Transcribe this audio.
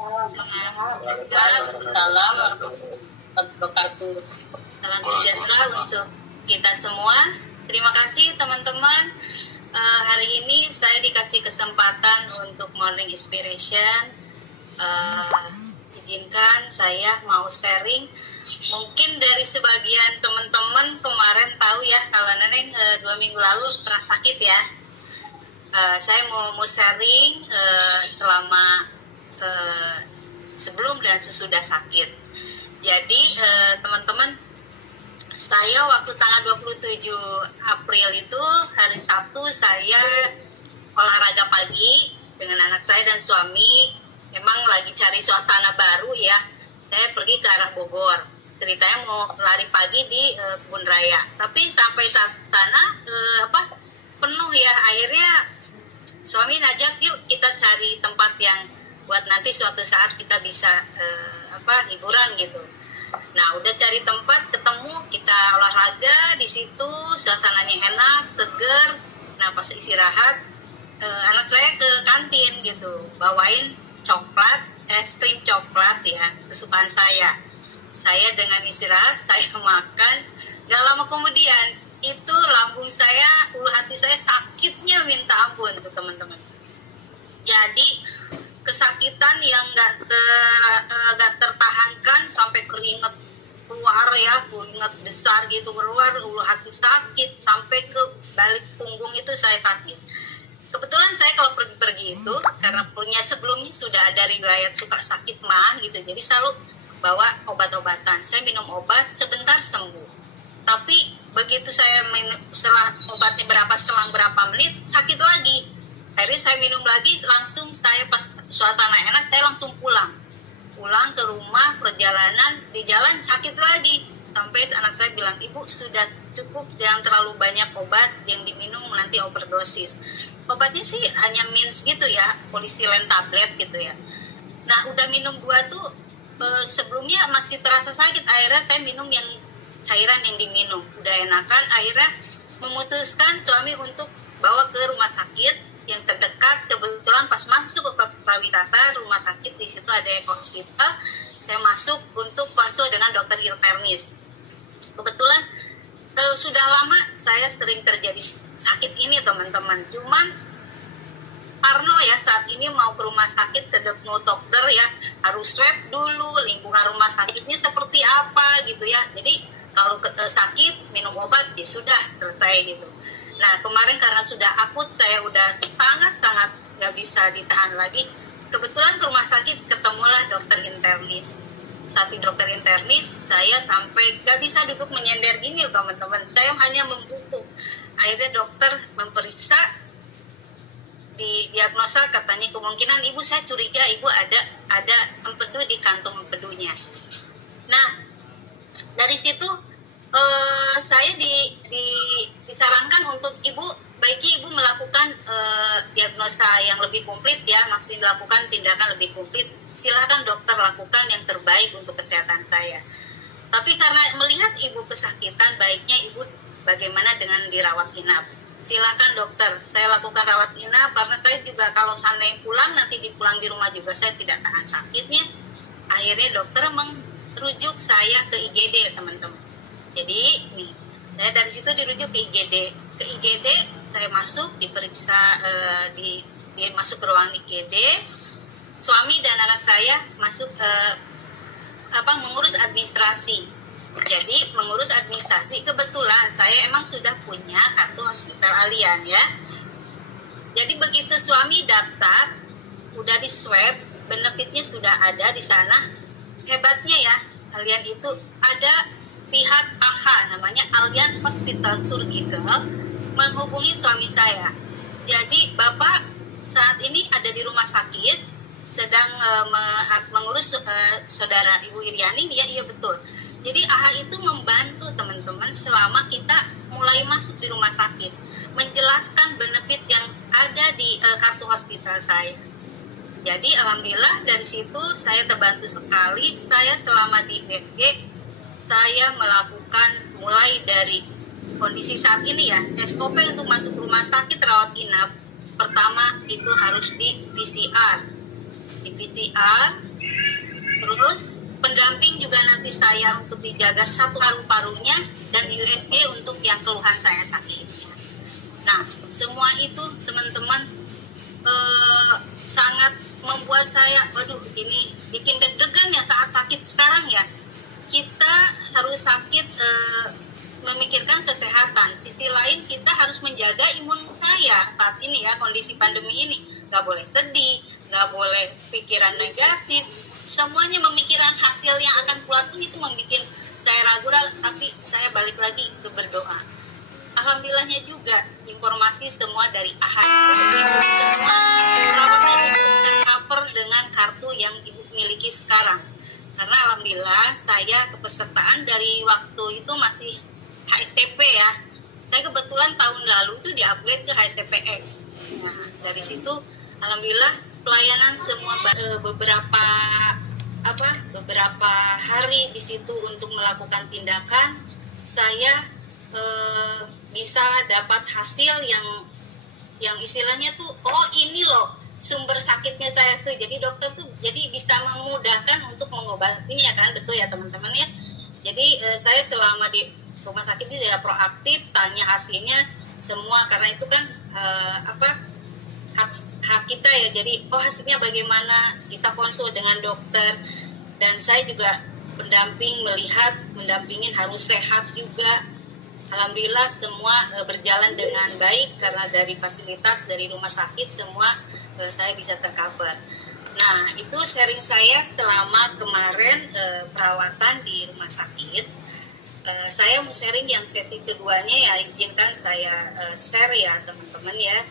Salam wabarakatuh. Salam sejahtera untuk kita semua. Terima kasih teman-teman. Hari ini saya dikasih kesempatan untuk Morning Inspiration. Izinkan saya mau sharing. Mungkin dari sebagian teman-teman kemarin tahu ya kalau Neneng 2 minggu lalu pernah sakit ya. Saya mau sharing selama sebelum dan sesudah sakit. Jadi teman-teman, saya waktu tanggal 27 April itu hari Sabtu saya olahraga pagi dengan anak saya dan suami. Emang lagi cari suasana baru ya. Saya pergi ke arah Bogor. Ceritanya mau lari pagi di Kebun Raya. Tapi sampai sana penuh ya. Akhirnya suami ngajak, yuk kita cari tempat yang buat nanti suatu saat kita bisa hiburan gitu. Nah, udah cari tempat, ketemu, kita olahraga di situ, suasananya enak, seger. Nah, pas istirahat, anak saya ke kantin gitu, bawain coklat, es krim coklat ya, kesukaan saya. Saya dengan istirahat, saya makan. Gak lama kemudian, itu lambung saya, ulu hati saya sakitnya minta ampun tuh teman-teman. Jadi kesakitan yang gak tertahankan sampai keringet keluar ya, keringet besar gitu keluar, ulu hati sakit sampai ke balik punggung itu saya sakit. Kebetulan saya kalau pergi-pergi itu karena punya sebelumnya sudah ada riwayat suka sakit mah gitu, jadi selalu bawa obat-obatan. Saya minum obat sebentar sembuh, tapi begitu saya minum setelah obatnya selang berapa menit sakit lagi. Akhirnya saya minum lagi, langsung saya pas suasana enak saya langsung pulang ke rumah. Perjalanan di jalan sakit lagi sampai anak saya bilang, ibu sudah cukup, jangan terlalu banyak obat yang diminum nanti overdosis. Obatnya sih hanya mins gitu ya, polisilen tablet gitu ya. Nah udah minum 2 tuh sebelumnya masih terasa sakit, akhirnya saya minum yang cairan yang diminum udah enakan. Akhirnya memutuskan suami untuk bawa ke rumah sakit yang terdekat. Kebetulan pas masuk ke prawisata rumah sakit, di situ ada hospital, saya masuk untuk konsul dengan dokter internis. Kebetulan sudah lama saya sering terjadi sakit ini teman-teman, cuman parno ya saat ini mau ke rumah sakit ketemu dokter ya, harus swab dulu lingkungan rumah sakitnya seperti apa gitu ya. Jadi kalau sakit minum obat ya sudah selesai gitu. Nah kemarin karena sudah akut, saya udah sangat-sangat gak bisa ditahan lagi. Kebetulan ke rumah sakit ketemulah dokter internis. Saat di dokter internis saya sampai gak bisa duduk menyender gini teman-teman. Saya hanya membungkuk. Akhirnya dokter memeriksa, didiagnosa katanya kemungkinan ibu, saya curiga ibu ada empedu di kantung empedunya. Nah dari situ saya disarankan untuk ibu, baiknya ibu melakukan diagnosa yang lebih komplit ya, maksudnya melakukan tindakan lebih komplit. Silakan dokter lakukan yang terbaik untuk kesehatan saya. Tapi karena melihat ibu kesakitan, baiknya ibu bagaimana dengan dirawat inap. Silakan dokter, saya lakukan rawat inap karena saya juga kalau seandainya pulang nanti dipulang di rumah juga saya tidak tahan sakitnya. Akhirnya dokter merujuk saya ke IGD teman-teman. Jadi nih, saya dari situ dirujuk ke IGD. Ke IGD saya masuk, diperiksa, masuk ke ruang IGD. Suami dan anak saya masuk mengurus administrasi. Jadi mengurus administrasi, kebetulan saya emang sudah punya kartu hospital Allian ya. Jadi begitu suami daftar, udah di swab, benefitnya sudah ada di sana. Hebatnya ya, Allian itu ada pihak AHA, namanya Allian Hospital Surgical, menghubungi suami saya. Jadi bapak saat ini ada di rumah sakit, sedang mengurus saudara Ibu Iriani, ya iya betul. Jadi AHA itu membantu teman-teman selama kita mulai masuk di rumah sakit, menjelaskan benefit yang ada di kartu hospital saya. Jadi alhamdulillah dari situ saya terbantu sekali. Saya selama di USG saya melakukan mulai dari kondisi saat ini ya, SOP untuk masuk rumah sakit rawat inap. Pertama itu harus di PCR. Di PCR Terus pendamping juga nanti saya untuk dijaga satu paru-parunya dan USG untuk yang keluhan saya sakitnya. Nah, semua itu teman-teman sangat membuat saya, waduh ini bikin deg-degan ya saat sakit sekarang ya. Kita harus sakit memikirkan kesehatan. Sisi lain kita harus menjaga imun saya saat ini ya, kondisi pandemi ini. Gak boleh sedih, gak boleh pikiran negatif. Semuanya memikirkan hasil yang akan keluar pun itu membuat saya ragu-ragu, tapi saya balik lagi ke berdoa. Alhamdulillahnya juga informasi semua dari Ahad. Semua perawatnya itu tercover dengan kartu yang ibu miliki sekarang. Karena alhamdulillah saya kepesertaan dari waktu itu masih HSTP ya. Saya kebetulan tahun lalu itu di-upgrade ke HSTPX. Nah, dari situ alhamdulillah pelayanan semua beberapa hari di situ untuk melakukan tindakan, saya bisa dapat hasil yang istilahnya tuh, oh ini loh sumber sakitnya saya tuh. Jadi dokter tuh jadi bisa memudahkan untuk mengobatinya kan, betul ya teman-teman ya. Jadi saya selama di rumah sakit itu ya proaktif, tanya hasilnya semua, karena itu kan hak kita ya. Jadi hasilnya bagaimana, kita konsul dengan dokter, dan saya juga mendampingin harus sehat juga. Alhamdulillah semua berjalan dengan baik karena dari fasilitas dari rumah sakit semua saya bisa tercover. Nah, itu sharing saya selama kemarin perawatan di rumah sakit. Saya mau sharing yang sesi keduanya ya, izinkan saya share ya teman-teman ya.